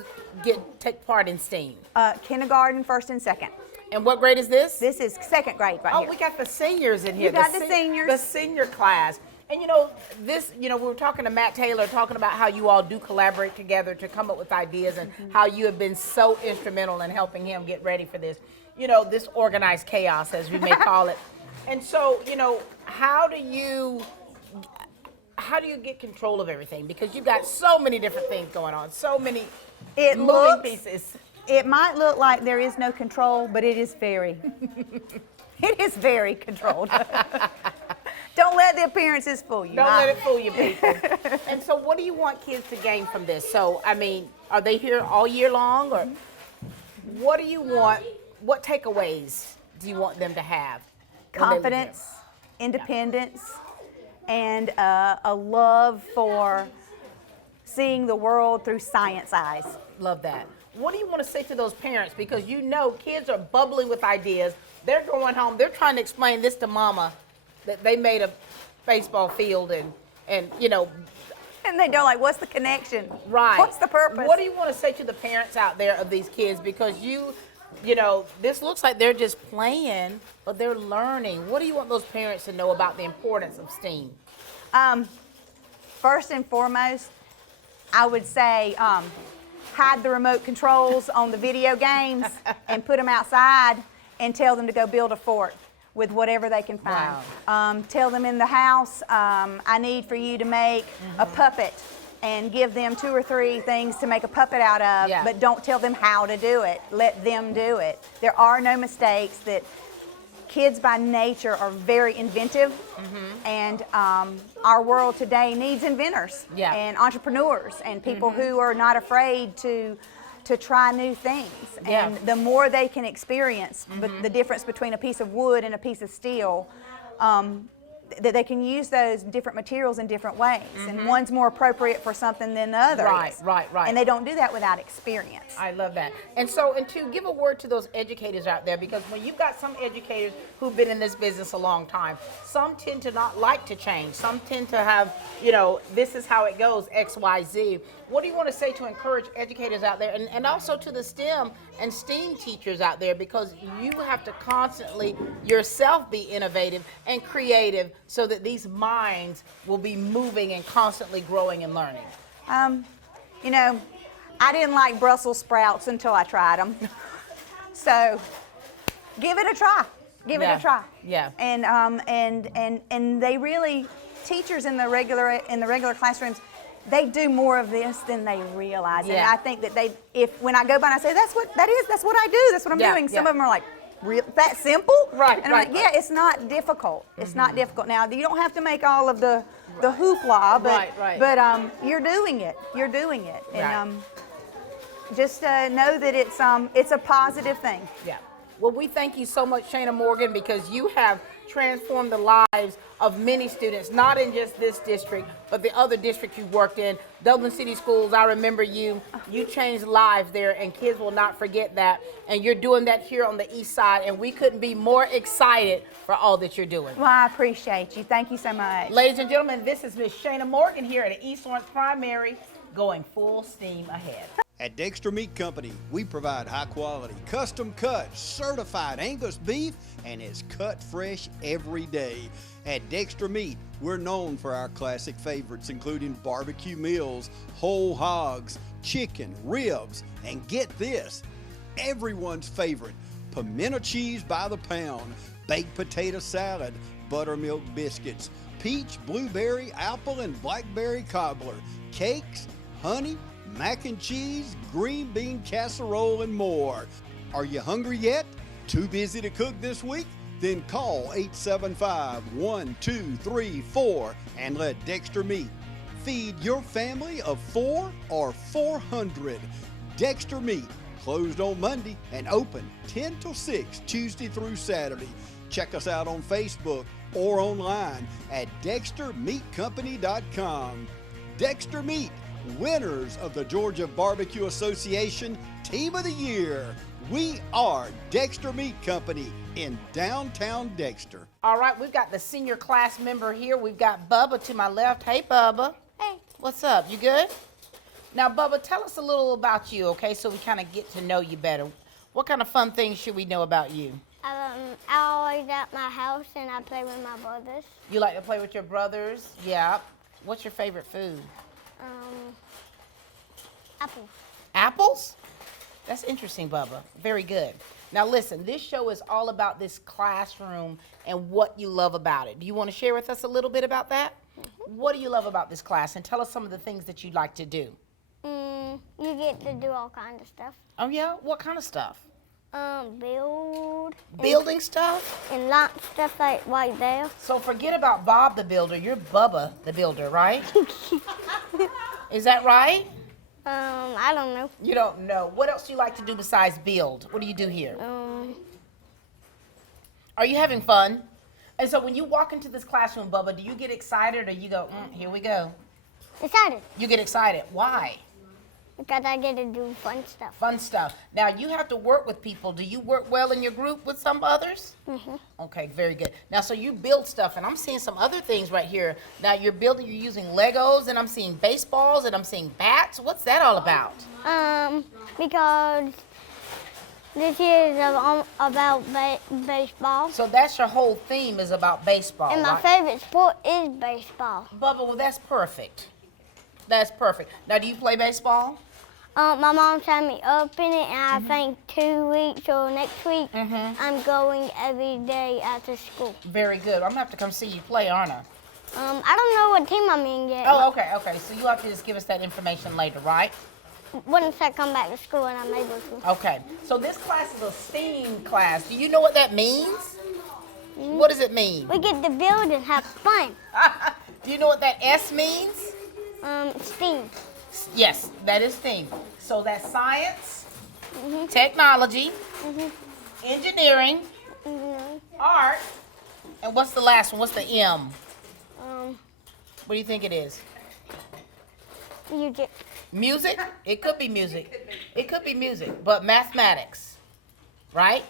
take part in STEAM? Kindergarten, 1st and 2nd. And what grade is this? This is 2nd grade right here. Oh, we got the seniors in here. You got the seniors. The senior class. And you know, this, you know, we were talking to Matt Taylor, talking about how you all do collaborate together to come up with ideas and how you have been so instrumental in helping him get ready for this, you know, this organized chaos, as we may call it. And so, you know, how do you get control of everything? Because you've got so many different things going on, so many moving pieces. It might look like there is no control, but it is very, it is very controlled. Don't let the appearances fool you. Don't let it fool you, people. And so what do you want kids to gain from this? So, I mean, are they here all year long, or what do you want, what takeaways do you want them to have? Confidence, independence, and a love for seeing the world through science eyes. Love that. What do you want to say to those parents? Because you know kids are bubbling with ideas. They're going home, they're trying to explain this to mama, that they made a baseball field and you know. And they don't like, what's the connection? Right. What's the purpose? What do you want to say to the parents out there of these kids? Because you know, this looks like they're just playing, but they're learning. What do you want those parents to know about the importance of STEAM? First and foremost, I would say hide the remote controls on the video games and put them outside and tell them to go build a fort with whatever they can find. Wow. Tell them in the house, I need for you to make a puppet, and give them 2 or 3 things to make a puppet out of, but don't tell them how to do it. Let them do it. There are no mistakes. That kids by nature are very inventive, and our world today needs inventors and entrepreneurs and people who are not afraid to try new things. And the more they can experience the difference between a piece of wood and a piece of steel, that they can use those different materials in different ways, and one's more appropriate for something than the other. Right. And they don't do that without experience. I love that. And so, and to give a word to those educators out there, because when you've got some educators who've been in this business a long time, some tend to not like to change. Some tend to have, you know, this is how it goes, X, Y, Z. What do you want to say to encourage educators out there, and also to the STEM and STEAM teachers out there, because you have to constantly yourself be innovative and creative so that these minds will be moving and constantly growing and learning? You know, I didn't like Brussels sprouts until I tried them. So give it a try. Give it a try. Yeah. And they really, teachers in the regular classrooms, they do more of this than they realize. And I think that when I go by and I say, that's what I do, that's what I'm doing, some of them are like, that simple? Right. And I'm like, yeah, it's not difficult. It's not difficult. Now, you don't have to make all of the hoopla, but you're doing it. You're doing it. And just know that it's a positive thing. Yeah. Well, we thank you so much, Shayna Morgan, because you have transformed the lives of many students, not in just this district, but the other districts you've worked in. Dublin City Schools, I remember you changed lives there, and kids will not forget that. And you're doing that here on the east side, and we couldn't be more excited for all that you're doing. Well, I appreciate you. Thank you so much. Ladies and gentlemen, this is Miss Shayna Morgan here at East Lawrence Primary, going full steam ahead. At Dexter Meat Company, we provide high quality, custom cut, certified Angus beef, and it's cut fresh every day. At Dexter Meat, we're known for our classic favorites, including barbecue meals, whole hogs, chicken, ribs, and get this, everyone's favorite, pimento cheese by the pound, baked potato salad, buttermilk biscuits, peach, blueberry, apple, and blackberry cobbler, cakes, honey, mac and cheese, green bean casserole, and more. Are you hungry yet? Too busy to cook this week? Then call 875-1234 and let Dexter Meat feed your family of 4 or 400. Dexter Meat, closed on Monday and open 10 till 6 Tuesday through Saturday. Check us out on Facebook or online at DexterMeatCompany.com. Dexter Meat, winners of the Georgia Barbecue Association Team of the Year. We are Dexter Meat Company in downtown Dexter. All right, we've got the senior class member here. We've got Bubba to my left. Hey, Bubba. Hey. What's up? You good? Now, Bubba, tell us a little about you, okay, so we kind of get to know you better. What kind of fun things should we know about you? I always at my house and I play with my brothers. You like to play with your brothers? Yeah. What's your favorite food? Apples. Apples? That's interesting, Bubba. Very good. Now listen, this show is all about this classroom and what you love about it. Do you want to share with us a little bit about that? What do you love about this class? And tell us some of the things that you'd like to do. You get to do all kinds of stuff. Oh yeah? What kind of stuff? Build. Building stuff? And lots of stuff like right there. So forget about Bob the Builder. You're Bubba the Builder, right? Is that right? I don't know. You don't know. What else do you like to do besides build? What do you do here? Are you having fun? And so when you walk into this classroom, Bubba, do you get excited or you go, here we go? Excited. You get excited. Why? Because I get to do fun stuff. Fun stuff. Now you have to work with people. Do you work well in your group with some others? Okay, very good. Now, so you build stuff, and I'm seeing some other things right here. Now you're building, you're using Legos, and I'm seeing baseballs, and I'm seeing bats. What's that all about? Because this year is about baseball. So that's your whole theme is about baseball, And my right? favorite sport is baseball. Bubba, well, that's perfect. That's perfect. Now, do you play baseball? My mom signed me up in it, and I think 2 weeks or next week, I'm going every day after school. Very good. I'm gonna have to come see you play, aren't I? I don't know what team I'm in yet. Oh, okay, okay. So you have to just give us that information later, right? Once I come back to school and I'm able to. Okay. So this class is a STEAM class. Do you know what that means? What does it mean? We get to build and have fun. Do you know what that S means? STEAM. Yes, that is STEAM. So that's science, technology, engineering, art, and what's the last one? What's the M? What do you think it is? Music. Music? It could be music. It could be music, but mathematics, right?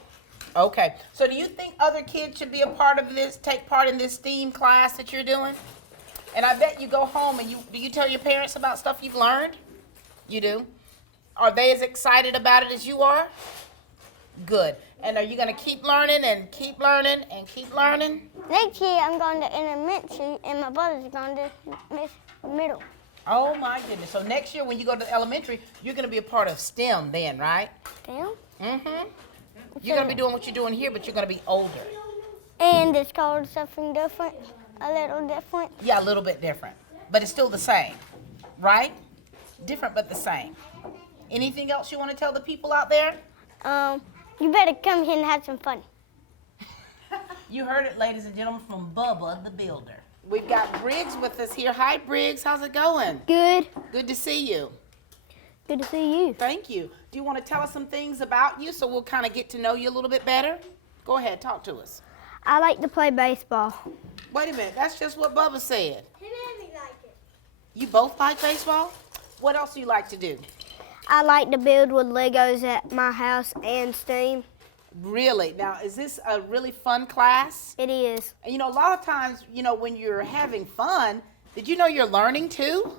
Okay. So do you think other kids should be a part of this, take part in this STEAM class that you're doing? And I bet you go home and do you tell your parents about stuff you've learned? You do? Are they as excited about it as you are? Good. And are you going to keep learning and keep learning and keep learning? Next year I'm going to elementary and my brother's going to middle. Oh my goodness. So next year when you go to elementary, you're going to be a part of STEM then, right? STEM? Mm-hmm. You're going to be doing what you're doing here, but you're going to be older. And it's called something different, a little different. Yeah, a little bit different. But it's still the same, right? Different but the same. Anything else you want to tell the people out there? You better come here and have some fun. You heard it, ladies and gentlemen, from Bubba the Builder. We've got Briggs with us here. Hi, Briggs. How's it going? Good. Good to see you. Good to see you. Thank you. Do you want to tell us some things about you so we'll kind of get to know you a little bit better? Go ahead, talk to us. I like to play baseball. Wait a minute. That's just what Bubba said. He made me like it. You both like baseball? What else do you like to do? I like to build with Legos at my house and STEAM. Really? Now, is this a really fun class? It is. And you know, a lot of times, you know, when you're having fun, did you know you're learning too?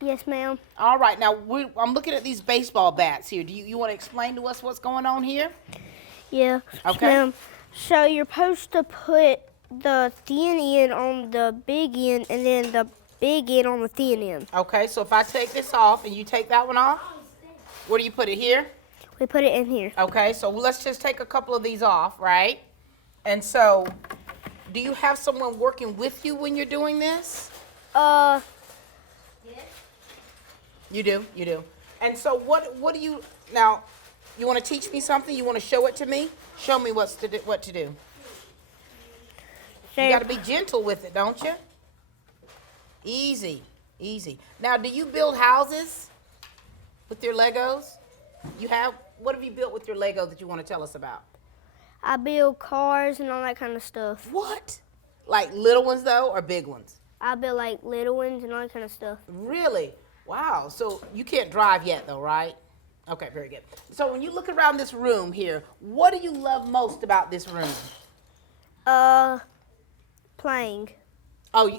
Yes, ma'am. All right. Now, I'm looking at these baseball bats here. Do you want to explain to us what's going on here? Yeah. Okay. Ma'am. So you're supposed to put the thin end on the big end and then the big end on the thin end. Okay. So if I take this off and you take that one off, where do you put it here? We put it in here. Okay. So let's just take a couple of these off, right? And so, do you have someone working with you when you're doing this? You do, you do. And so what do you, now, you want to teach me something? You want to show it to me? Show me what to do. You got to be gentle with it, don't you? Easy, easy. Now, do you build houses with your Legos? What have you built with your Lego that you want to tell us about? I build cars and all that kind of stuff. What? Like little ones, though, or big ones? I build like little ones and all that kind of stuff. Really? Wow. So you can't drive yet, though, right? Okay, very good. So when you look around this room here, what do you love most about this room? Playing. Oh,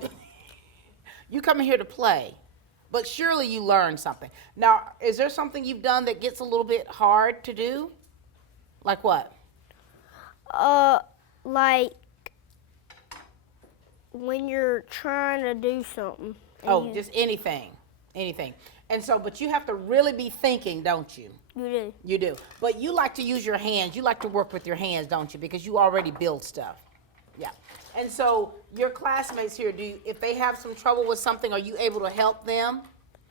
you come in here to play, but surely you learn something. Now, is there something you've done that gets a little bit hard to do? Like what? Like when you're trying to do something. Oh, just anything. And so, but you have to really be thinking, don't you? You do. You do. But you like to use your hands. You like to work with your hands, don't you? Because you already build stuff. Yeah. And so your classmates here, if they have some trouble with something, are you able to help them?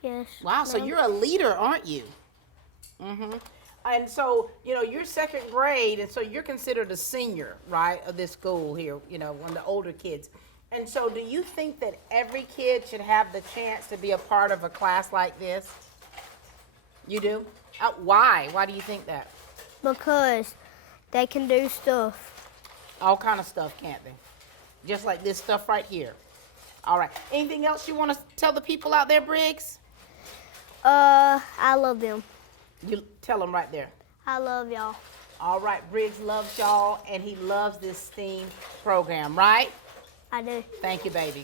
Yes. Wow, so you're a leader, aren't you? Mm-hmm. And so, you're 2nd grade, and so you're considered a senior, right, of this school here, one of the older kids. And so do you think that every kid should have the chance to be a part of a class like this? You do? Why? Why do you think that? Because they can do stuff. All kind of stuff, can't they? Just like this stuff right here. All right. Anything else you want to tell the people out there, Briggs? I love them. You tell them right there. I love y'all. All right, Briggs loves y'all, and he loves this STEAM program, right? I do. Thank you, baby.